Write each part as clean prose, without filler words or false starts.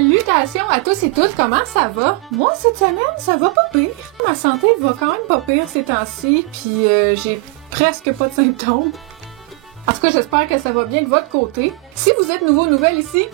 Salutations à tous et toutes, comment ça va? Moi, cette semaine, ça va pas pire. Ma santé va quand même pas pire ces temps-ci, puis j'ai presque pas de symptômes. En tout cas, j'espère que ça va bien de votre côté. Si vous êtes nouveau ou nouvelle ici,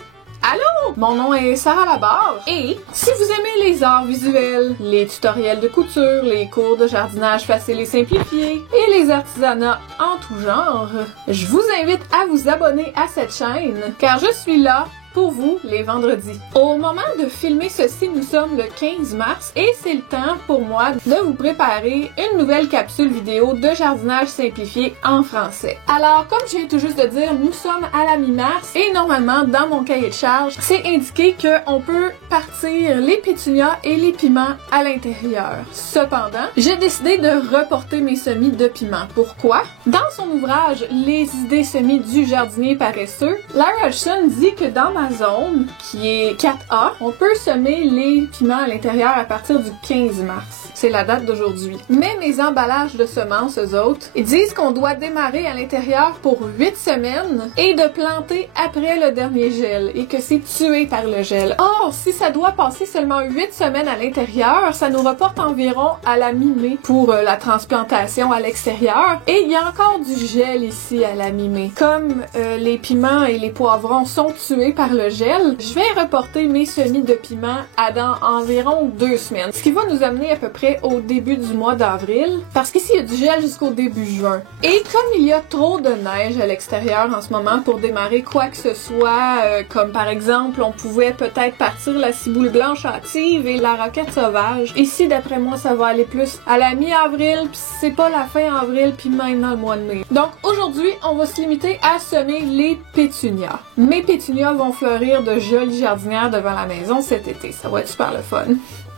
allô! Mon nom est Sarah Labarre et si vous aimez les arts visuels, les tutoriels de couture, les cours de jardinage facile et simplifié et les artisanats en tout genre, je vous invite à vous abonner à cette chaîne car je suis là pour vous les vendredis. Au moment de filmer ceci, nous sommes le 15 mars et c'est le temps pour moi de vous préparer une nouvelle capsule vidéo de jardinage simplifié en français. Alors, comme je viens tout juste de dire, nous sommes à la mi-mars et normalement, dans mon cahier de charge, c'est indiqué qu'on peut partir les pétunias et les piments à l'intérieur. Cependant, j'ai décidé de reporter mes semis de piments. Pourquoi? Dans son ouvrage « Les idées semis du jardinier paresseux », Lara Hodgson dit que dans ma zone, qui est 4A, on peut semer les piments à l'intérieur à partir du 15 mars. C'est la date d'aujourd'hui. Mais mes emballages de semences, eux autres, ils disent qu'on doit démarrer à l'intérieur pour 8 semaines et de planter après le dernier gel et que c'est tué par le gel. Or, si ça doit passer seulement 8 semaines à l'intérieur, ça nous reporte environ à la mi-mai pour la transplantation à l'extérieur. Et il y a encore du gel ici à la mi-mai. Comme les piments et les poivrons sont tués par le gel, je vais reporter mes semis de piments à dans environ 2 semaines. Ce qui va nous amener à peu près au début du mois d'avril, parce qu'ici il y a du gel jusqu'au début juin. Et comme il y a trop de neige à l'extérieur en ce moment pour démarrer quoi que ce soit, comme par exemple on pouvait peut-être partir la ciboule blanche hâtive et la roquette sauvage. Ici d'après moi ça va aller plus à la mi-avril, puis c'est pas la fin avril, puis maintenant le mois de mai. Donc aujourd'hui on va se limiter à semer les pétunias. Mes pétunias vont fleurir de jolies jardinières devant la maison cet été, ça va être super le fun.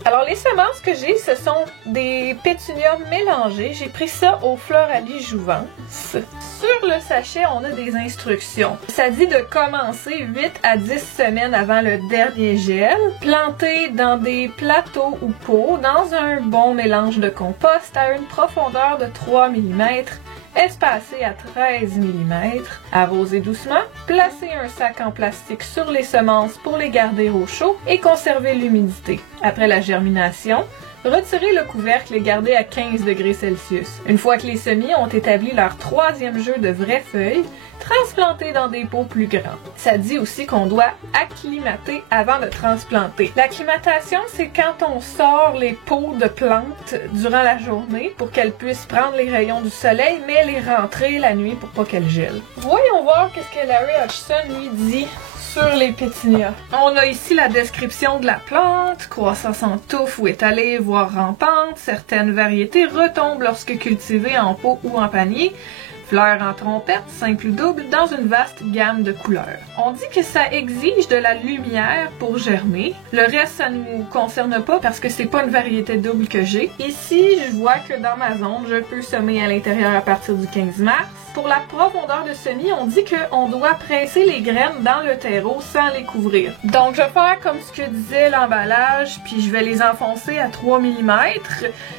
Alors les semences que j'ai, ce sont des pétunias mélangées. J'ai pris ça au Floralie Jouvence. Sur le sachet, on a des instructions. Ça dit de commencer 8 à 10 semaines avant le dernier gel, planter dans des plateaux ou pots, dans un bon mélange de compost à une profondeur de 3 mm, espacé à 13 mm, arroser doucement, placer un sac en plastique sur les semences pour les garder au chaud et conserver l'humidité. Après la germination, retirez le couvercle et gardez à 15 degrés Celsius. Une fois que les semis ont établi leur 3e jeu de vraies feuilles, transplantez dans des pots plus grands. Ça dit aussi qu'on doit acclimater avant de transplanter. L'acclimatation, c'est quand on sort les pots de plantes durant la journée pour qu'elles puissent prendre les rayons du soleil, mais les rentrer la nuit pour pas qu'elles gèlent. Voyons voir qu'est-ce que Larry Hodgson lui dit sur les pétunias. On a ici la description de la plante, croissance en touffe ou étalée, voire rampante. Certaines variétés retombent lorsque cultivées en pot ou en panier. Fleurs en trompette, simple ou double, dans une vaste gamme de couleurs. On dit que ça exige de la lumière pour germer. Le reste, ça nous concerne pas parce que c'est pas une variété double que j'ai. Ici, je vois que dans ma zone, je peux semer à l'intérieur à partir du 15 mars. Pour la profondeur de semis, on dit qu'on doit presser les graines dans le terreau sans les couvrir. Donc, je vais faire comme ce que disait l'emballage, puis je vais les enfoncer à 3 mm,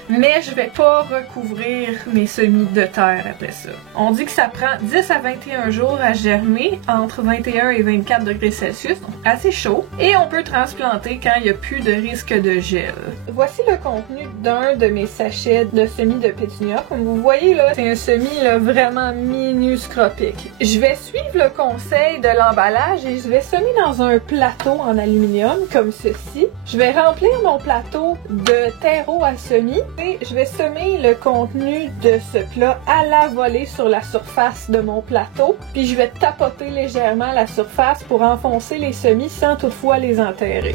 mais je vais pas recouvrir mes semis de terre après ça. On dit que ça prend 10 à 21 jours à germer, entre 21 et 24 degrés Celsius, donc assez chaud, et on peut transplanter quand il n'y a plus de risque de gel. Voici le contenu d'un de mes sachets de semis de pétunia. Comme vous voyez là, c'est un semis là, vraiment minuscropique. Je vais suivre le conseil de l'emballage et je vais semer dans un plateau en aluminium comme ceci. Je vais remplir mon plateau de terreau à semis et je vais semer le contenu de ce plat à la volée sur la surface de mon plateau. Puis je vais tapoter légèrement la surface pour enfoncer les semis sans toutefois les enterrer.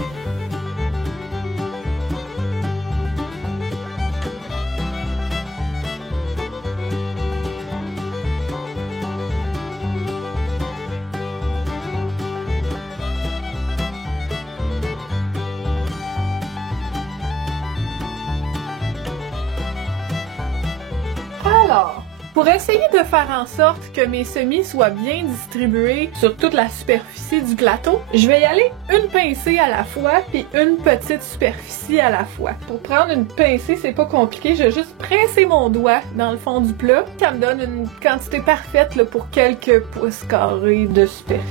Alors, pour essayer de faire en sorte que mes semis soient bien distribués sur toute la superficie du plateau, je vais y aller une pincée à la fois puis une petite superficie à la fois. Pour prendre une pincée, c'est pas compliqué, je vais juste presser mon doigt dans le fond du plat. Ça me donne une quantité parfaite là, pour quelques pouces carrés de superficie.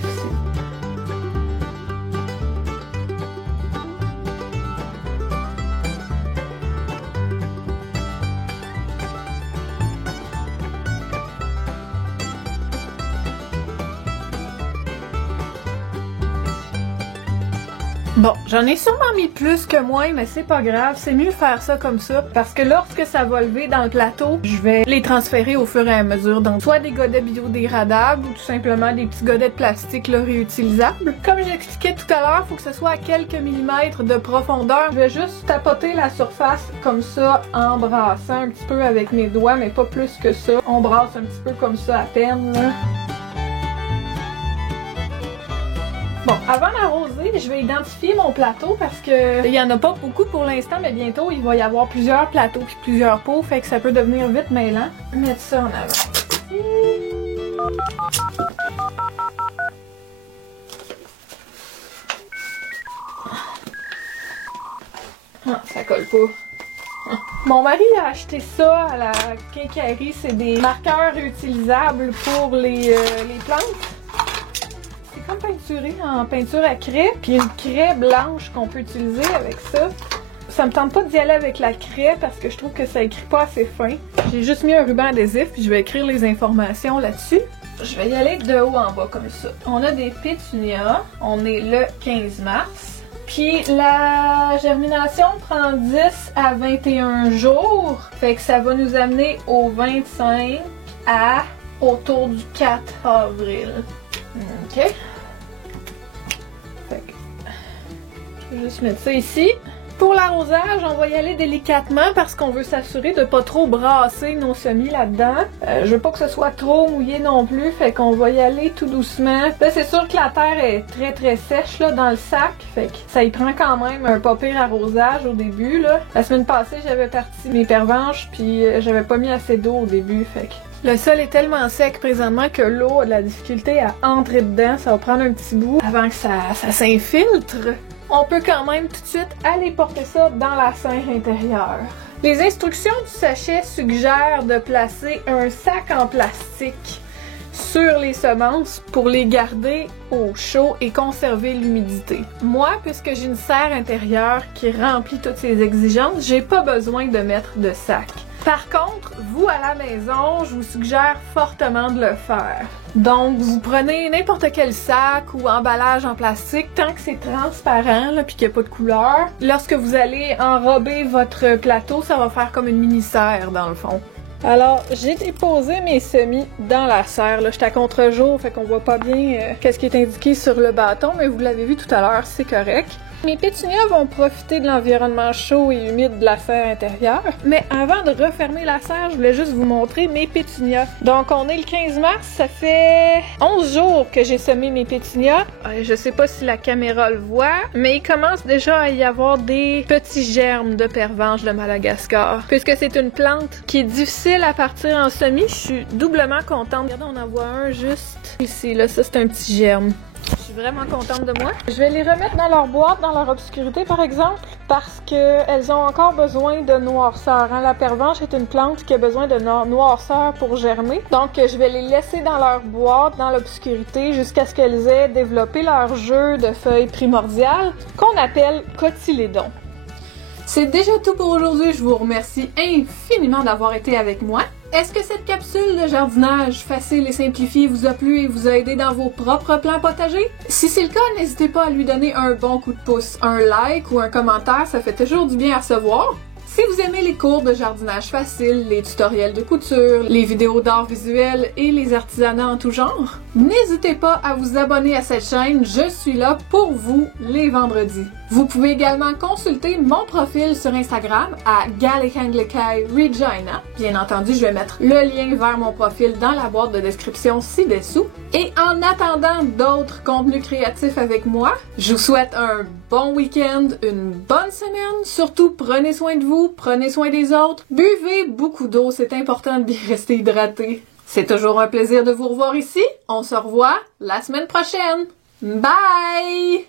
Bon, j'en ai sûrement mis plus que moins, mais c'est pas grave, c'est mieux faire ça comme ça, parce que lorsque ça va lever dans le plateau, je vais les transférer au fur et à mesure, donc soit des godets biodégradables ou tout simplement des petits godets de plastique là, réutilisables. Comme j'expliquais tout à l'heure, faut que ce soit à quelques millimètres de profondeur. Je vais juste tapoter la surface comme ça en brassant un petit peu avec mes doigts, mais pas plus que ça. On brasse un petit peu comme ça à peine, là. Bon, avant d'arroser, je vais identifier mon plateau parce que il y en a pas beaucoup pour l'instant, mais bientôt il va y avoir plusieurs plateaux puis plusieurs pots, fait que ça peut devenir vite mêlant. Mettre ça en avant. Ah, ça colle pas. Mon mari a acheté ça à la quincaillerie, c'est des marqueurs réutilisables pour les plantes. Comme peinturé en peinture à craie, puis une craie blanche qu'on peut utiliser avec ça. Ça me tente pas d'y aller avec la craie parce que je trouve que ça écrit pas assez fin. J'ai juste mis un ruban adhésif puis je vais écrire les informations là-dessus. Je vais y aller de haut en bas comme ça. On a des pétunias, on est le 15 mars. Puis la germination prend 10 à 21 jours. Fait que ça va nous amener au 25 à autour du 4 avril. Ok. Je vais juste mettre ça ici. Pour l'arrosage, on va y aller délicatement parce qu'on veut s'assurer de pas trop brasser nos semis là-dedans. Je veux pas que ce soit trop mouillé non plus, fait qu'on va y aller tout doucement. Là, c'est sûr que la terre est très sèche là dans le sac, fait que ça y prend quand même un pas pire arrosage au début là. La semaine passée, j'avais parti mes pervenches puis j'avais pas mis assez d'eau au début, fait que le sol est tellement sec présentement que l'eau a de la difficulté à entrer dedans. Ça va prendre un petit bout avant que ça s'infiltre. On peut quand même tout de suite aller porter ça dans la serre intérieure. Les instructions du sachet suggèrent de placer un sac en plastique sur les semences pour les garder au chaud et conserver l'humidité. Moi, puisque j'ai une serre intérieure qui remplit toutes ces exigences, j'ai pas besoin de mettre de sac. Par contre, vous à la maison, je vous suggère fortement de le faire. Donc, vous prenez n'importe quel sac ou emballage en plastique, tant que c'est transparent là, puis qu'il n'y a pas de couleur. Lorsque vous allez enrober votre plateau, ça va faire comme une mini-serre dans le fond. Alors, j'ai déposé mes semis dans la serre. Là, j'étais à contre-jour, fait qu'on voit pas bien qu'est-ce qui est indiqué sur le bâton, mais vous l'avez vu tout à l'heure, c'est correct. Mes pétunias vont profiter de l'environnement chaud et humide de la serre intérieure. Mais avant de refermer la serre, je voulais juste vous montrer mes pétunias. Donc, on est le 15 mars, ça fait 11 jours que j'ai semé mes pétunias. Je sais pas si la caméra le voit, mais il commence déjà à y avoir des petits germes de pervenche de Madagascar. Puisque c'est une plante qui est difficile à partir en semis, je suis doublement contente. Regardez, on en voit un juste ici, là, ça c'est un petit germe. Je suis vraiment contente de moi. Je vais les remettre dans leur boîte, dans leur obscurité par exemple, parce qu'elles ont encore besoin de noirceur. Hein? La pervenche est une plante qui a besoin de noirceur pour germer. Donc je vais les laisser dans leur boîte, dans l'obscurité, jusqu'à ce qu'elles aient développé leur jeu de feuilles primordiales, qu'on appelle cotylédon. C'est déjà tout pour aujourd'hui. Je vous remercie infiniment d'avoir été avec moi. Est-ce que cette capsule de jardinage facile et simplifiée vous a plu et vous a aidé dans vos propres plans potagers? Si c'est le cas, n'hésitez pas à lui donner un bon coup de pouce, un like ou un commentaire, ça fait toujours du bien à recevoir. Si vous aimez les cours de jardinage facile, les tutoriels de couture, les vidéos d'art visuel et les artisanats en tout genre, n'hésitez pas à vous abonner à cette chaîne, je suis là pour vous les vendredis. Vous pouvez également consulter mon profil sur Instagram à Galikhanglikai Regina. Bien entendu, je vais mettre le lien vers mon profil dans la boîte de description ci-dessous. Et en attendant d'autres contenus créatifs avec moi, je vous souhaite un bon week-end, une bonne semaine. Surtout, prenez soin de vous, prenez soin des autres. Buvez beaucoup d'eau, c'est important de bien rester hydraté. C'est toujours un plaisir de vous revoir ici. On se revoit la semaine prochaine. Bye!